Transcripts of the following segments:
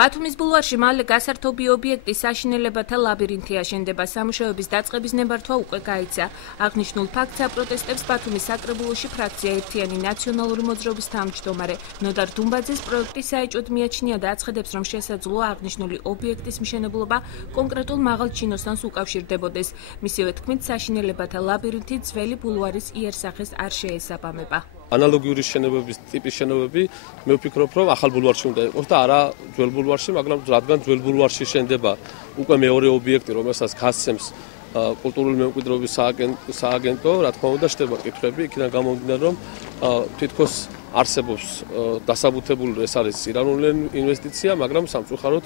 ბათუმის ბულვარში მალე გასართობი ობიექტი საშინელებათა ლაბირინთი აშენდება. სამუშაოების დაწყების ნებართვა უკვე გაიცა. აღნიშნულ ფაქტს აპროტესტებს ბათუმის საკრებულოში ფრაქცია ერთიანი ნაციონალური მოძრაობის თავმჯდომარე ნოდარ დუმბაძეს პროექტი საეჭვოდ მიაჩნია და აცხადებს, რომ შესაძლოა აღნიშნული ობიექტის მშენებლობა კონკრეტულ მაღალ ჩინოსანს უკავშირდებოდეს. მისივე თქმით, საშინელებათა ლაბირინთი ძველი ბულვარის იერსახეს არ შეესაბამება. ანალოგიური შენობების ტიპის შენობები მე ვფიქრობ, რომ ახალ ბულვარში უნდა იყოს და არა ძველ ბულვარში, მაგრამ რადგან ძველ ბულვარში შენდება უკვე მეორე ობიექტი, რომელსაც გასცემს კულტურული მემკვიდრეობის სააგენტო, რა თქმა უნდა, შტება კითხვები, იქიდან გამომდინარე, რომ თითქოს არსებობს დასაბუთებული, ეს არის ირანული ინვესტიცია, მაგრამ სამწუხაროდ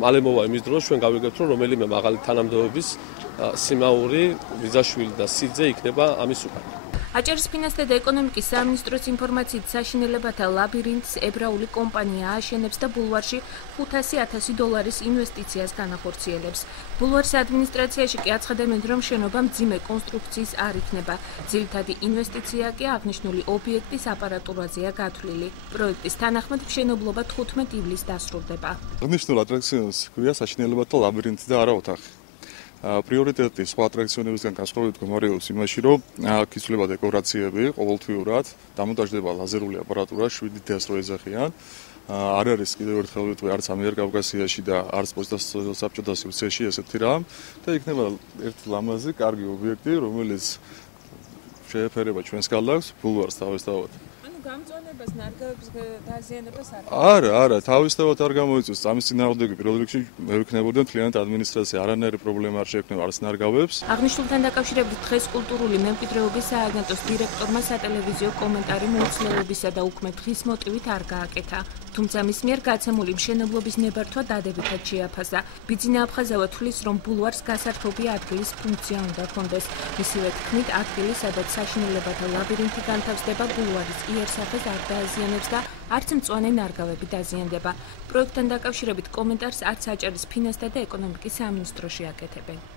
მალე მოვა იმის დრო, ჩვენ გავიგებთ, რომ რომელიმე მაღალი თანამდებობის სიმაური, ვიზაშვილი და სიძე იქნება ამის უკან. აჭარის ფინანსთა და ეკონომიკის სამინისტროს ინფორმაციით, საშინელებათა ლაბირინთს ებრაული კომპანია აშენებს და ბულვარში $500,000 ინვესტიციას განახორციელებს. ბულვარის ადმინისტრაციაში კი აცხადებენ, რომ შენობა მძიმე კონსტრუქციის არ იქნება. ძირითადი ინვესტიცია კი აღნიშნული ობიექტის აპარატურაზეა გათვლილი. პროექტის თანახმად მშენებლობა 15 ივლისს დასრულდება. აღნიშნულ ატრაქციონს ჰქვია საშინელებათა ლაბირინთი და არა ოთახი. პრიორიტეტი სხვა ატრაქციონებისგან განსხვავებით გამორიელს იმაში, რომ აქ იცვლება დეკორაციები ყოველთვიურად, დამონტაჟდება ლაზერული აპარატურა 7 დღეს რო ეძახიან. არ არის კიდევ ერთხელ ვიტყვი არც ამიერკავკასიაში და არც საბჭოთა სივრცეში ესეთი რამ და იქნება ერთი ლამაზი, კარგი ობიექტი, რომელიც შეეფერება ჩვენს კალთებს, ბულვარს თავისთავად. გამწვანებას, ნარგავების დაზიანებას არა, თავისთავად არ გამოიწვევს. ამის წინააღმდეგ პირველ რიგში მე ვიქნებოდი მთლიანად ადმინისტრაცია, არანაირი პრობლემა არ შეექმნება არც ნარგავებს. აღნიშნულთან დაკავშირებით დღეს კულტურული მემკვიდრეობის სააგენტოს დირექტორმა სატელევიზიო კომენტარი მოუცლელობისა და უქმე დღის მოტივით არ გააკეთა. თუმცა მის მიერ გაცემული მშენებლობის ნებართვა დადებითად შეაფასა. ბიძინა აფხაზავა თვლის, რომ ბულვარს გასართობი ადგილის ფუნქცია უნდა ჰქონდეს. მისივე თქმით, ადგილი, სადაც საშინელებათა ლაბირინთი განთავსდება, ბულვარის იერსახეს არ დააზიანებს და არც მწვანე ნარგავები დაზიანდება. პროექტთან დაკავშირებით კომენტარს არც აჭარის ფინანსთა და ეკონომიკის სამინისტროში აკეთებენ.